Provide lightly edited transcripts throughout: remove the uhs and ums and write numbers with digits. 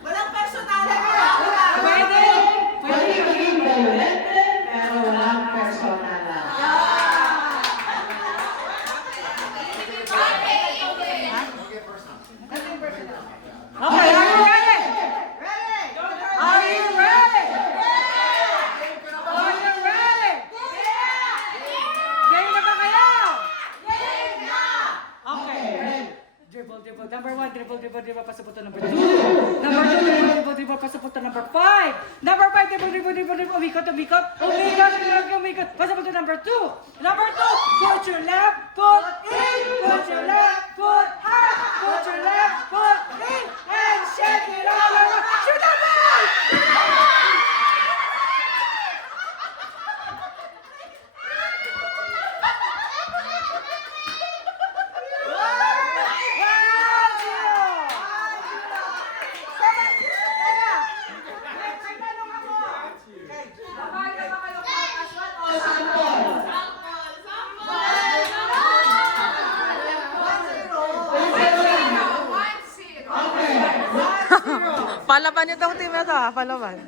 Walang personalan. Pwede maging violente, pero walang personalan. Okay, are you ready? Are you ready? Are you ready? Game na ba kayo? Okay. Dribble. Number 1, dribble, pasaputo. Number 2. Number 2, dribble, pasaputo. Number 5. Number 5, dribble, umikot. Pasaputo. Number 2. Number 2, put your left foot in, put your left foot out, put your left foot in, and shake it all around. Shoot the ball! Palaban itong team na to, ha? Palaban.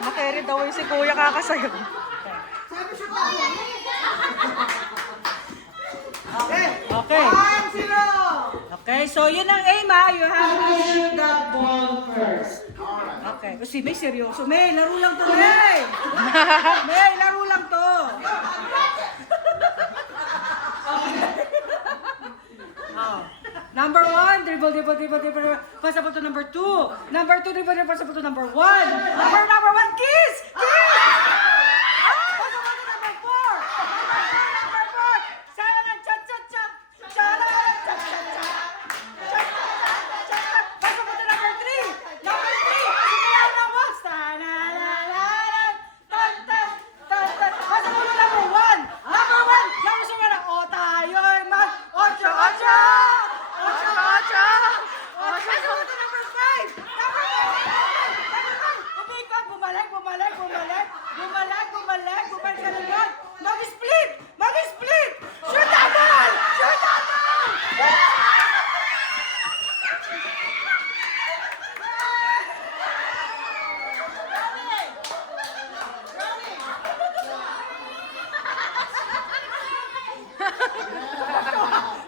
Makeri daw yung si Kuya kakasayo. Okay. 1-0. Okay, so yun ang aim, ha? You have to shoot that ball first. Okay. Kasi may seryoso. May, laro lang to, May! May, laro lang to. Oh. Number 1, dribble. Pasaputo number 2. Number 2, dribble, pasaputo number 1. Number 1, kiss! Pasaputo number 4. Number 4. Sana ng chat. Pasaputo number 3. Number 3. Sigaw na once. Tanalalalan. Tan. Pasaputo number 1. Number 1. Yung sumara. O tayo'y mag. 8. Pasaputo number 5. Number 5. Umikot. Bumalik sa likod. Mag-split. Shoot that ball!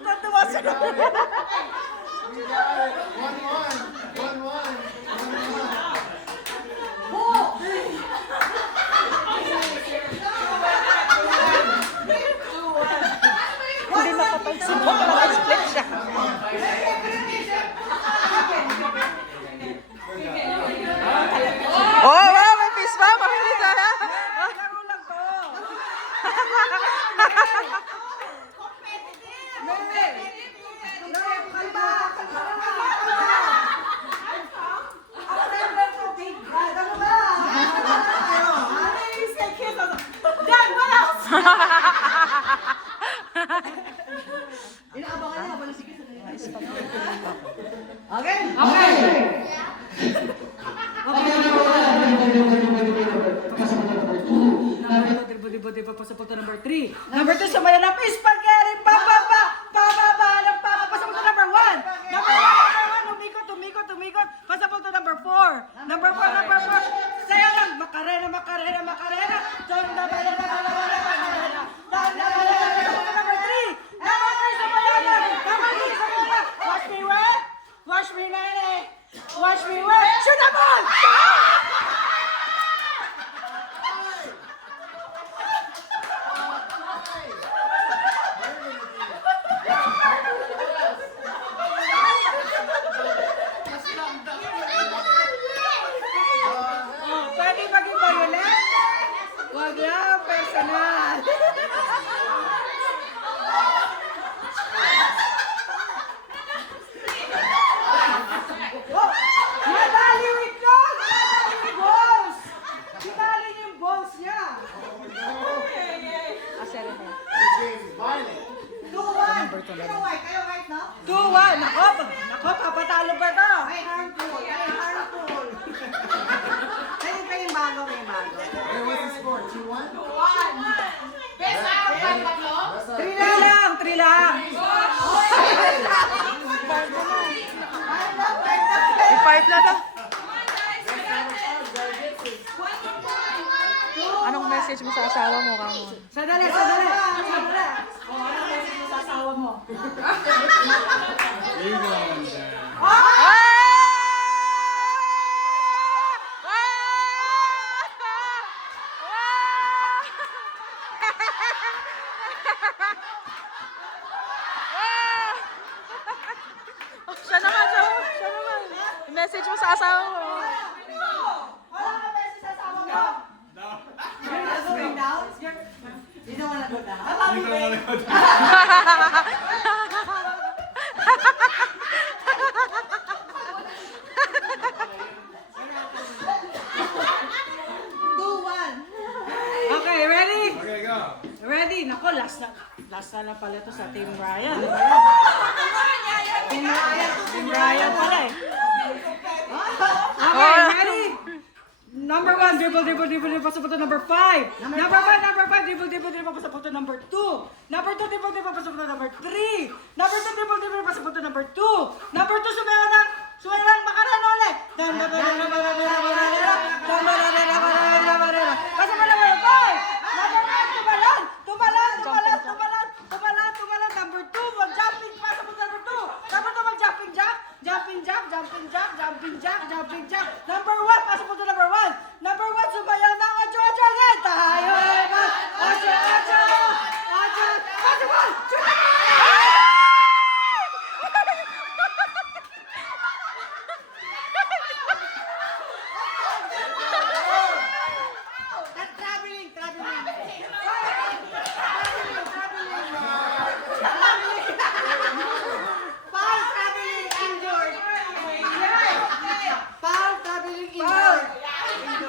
Natuwa siya. 1-1. Hindi makapagsimot, maka-split siya. Wow, may peace pa, mabilis ha. Laro lang to. Inaabangan niya, balik sige. Okay. Dribble, pasaputo number 3. Number 2, sumaya na spaghetti, pababa, pasaputo number 1. Number 1, umikot, pasaputo number 4. Number 4. Sayo lang, makarena. Tanda, number 3, sumaya na. Wash me, nene. Shoot the ball! Pwede maging violent? Wag lang, personal. Nadali with balls! Nadali yung balls niya. Asero mo. 2-1. Kayo white, no? 2-1. Nako, papatalo pa ito. Ay, harmful. Kayo bago, may bago. Best out, tatlo. 3 lang, 3 lang. I-5 na to. Anong message mo sa asawa mo, Kamo? Sandali, sandali. Sandali. Oh, anong message mo sa asawa mo? Ah! Siya naman. Message mo sa asawa mo. Wala ka message sa asawa mo? You're not going down? You don't wanna go down? Okay, ready? Okay, go. Ready? Nako, last na lang pala to sa Team Ryan. Team Ryan pala eh. Okay, ready? Number 1, dribble, pasok po to number 5. Number 5, dribble, pasok po to number 2. Number 2, dribble, pasok po to number 3. Number 2, dribble, pasok po to number 2. Number 2, sumayo lang, makaraan ulit. Pasok po number 5. Number 5, tumalan. Number 2, mag-jumping, pasok po to number 2. Number 2, mag-jumping jack. Jumping jack. Number 1, pasok po to number 1. Number 1, sumayaw ng 8 again. Tayo ay mag-8. Pasok po!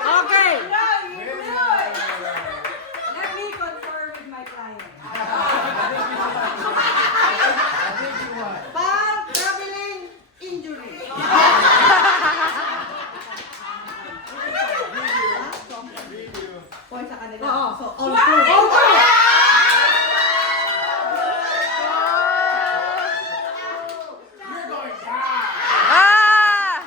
Okay. Let me confer with my client. Traveling injury. Point sa kanila. Oo. So, all two. Ah!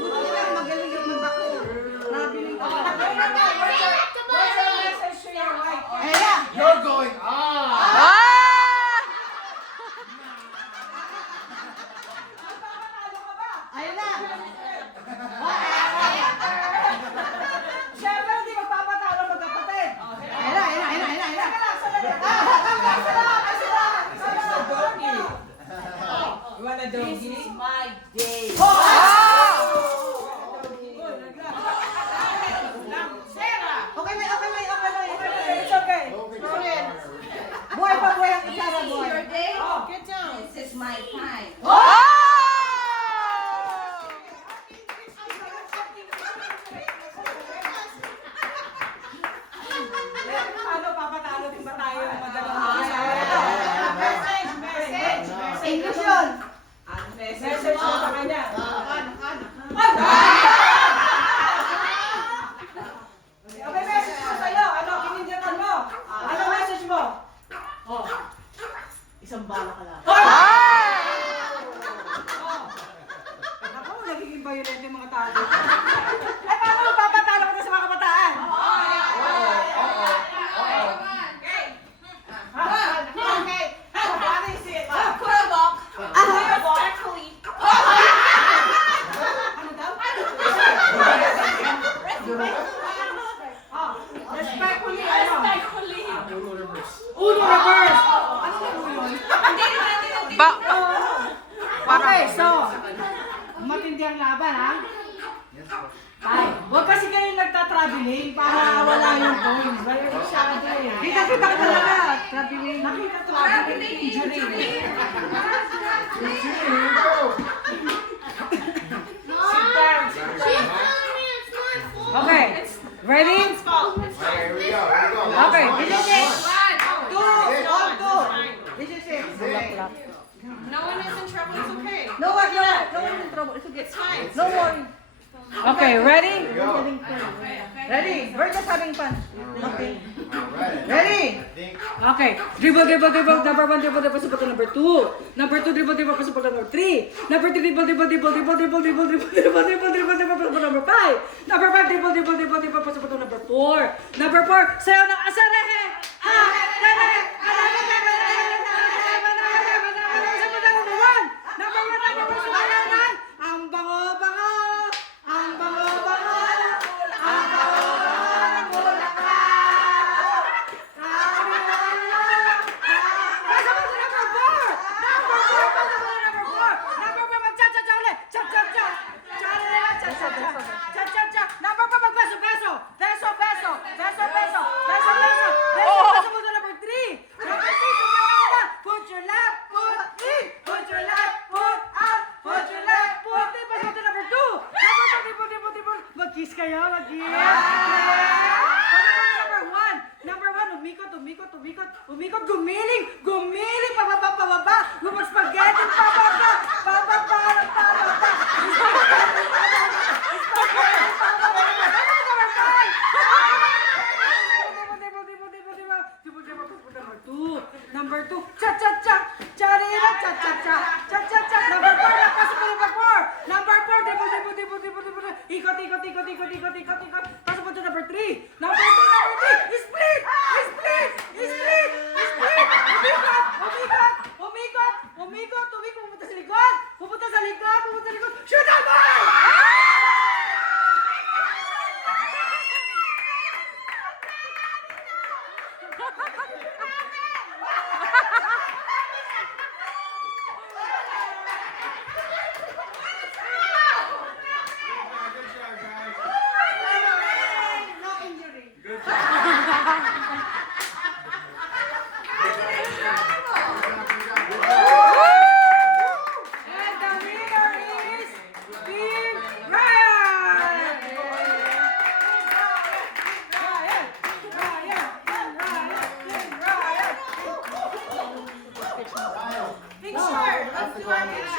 Buti lang, magaling yung magdako. Traveling ka. Ayan. You're going on. Ah! Ayun na. Siyempre, hindi magpapatalo magkapatid. Ayun na. You wanna do this is my day. Okay na. It's okay. Buhay pa ang kasama, buhay. Your day? Get down. This is my time. Ah! Paano papatalo din ba tayo ng madalawang Message. English yun. Message mo sa kanya. Okay, message ko sa'yo. Ano, kinindiatan mo? Ano message mo? Isang bala ka lang. Ako, nagiging violent yung mga tao dito. Ay, paano magpapatalo ko na sa mga kabataan? Respectfully, ano? Uno reverse. Ano na yun? Okay, so, matindi ang laban, ha? Ay, huwag kasi kayo nagta-traveling para wala yung points. Kita ka talaga. Traveling. Nakita traveling injury. Okay, ready? Okay, here we go. Okay, this is it. Two. This is it. No one is in trouble. It's okay. No, trouble. It's okay. It's fine. No worry. Okay, ready? Go. Ready? We're just having fun. Okay. Alright. Ready? I think. Okay. Dribble. Number 1, dribble, pasok to number 2. Number 2, dribble, pasok to number 3. Number 3, dribble, pasok to number 5. Number 5, dribble, pasok to number 4. Number 4, sayo ng asarehe. Number 1, ang bango-bango. Ang bango-bango. Ang bango-bango ng bulaklak. Pasa mo to number 4! Number 4! Pasa mo to number 4! Number 4, mag-cha-cha-cha ulit! Cha-cha-cha! Cha-cha-cha! Cha-cha-cha! Number 4, mag-peso-peso! Peso-peso! Peso-peso! Peso-peso! Pasa mo to number 3! Number 3, sumayaw na! Put your left foot in! Put your left foot out! Put your left foot in! Pasa mo to number 2! Number 2, mag-kiss kayo! Mag-kiss! Number 1! Number 1, umikot, gumiling, pababa, lumag-spaghetti, pababa, spaghetti, pababa. Number 2, cha-cha-cha, charira, cha-cha-cha, cha-cha-cha. Number 4, pasok mo number 4. Number 4, dibul. Ikot. Pasok mo to number 3. Number 3, split. Umikot. Pupunta sa likod. Shoot out goal! No injury. And the winner is Team Ryan! Ryan! Picture. That's the one.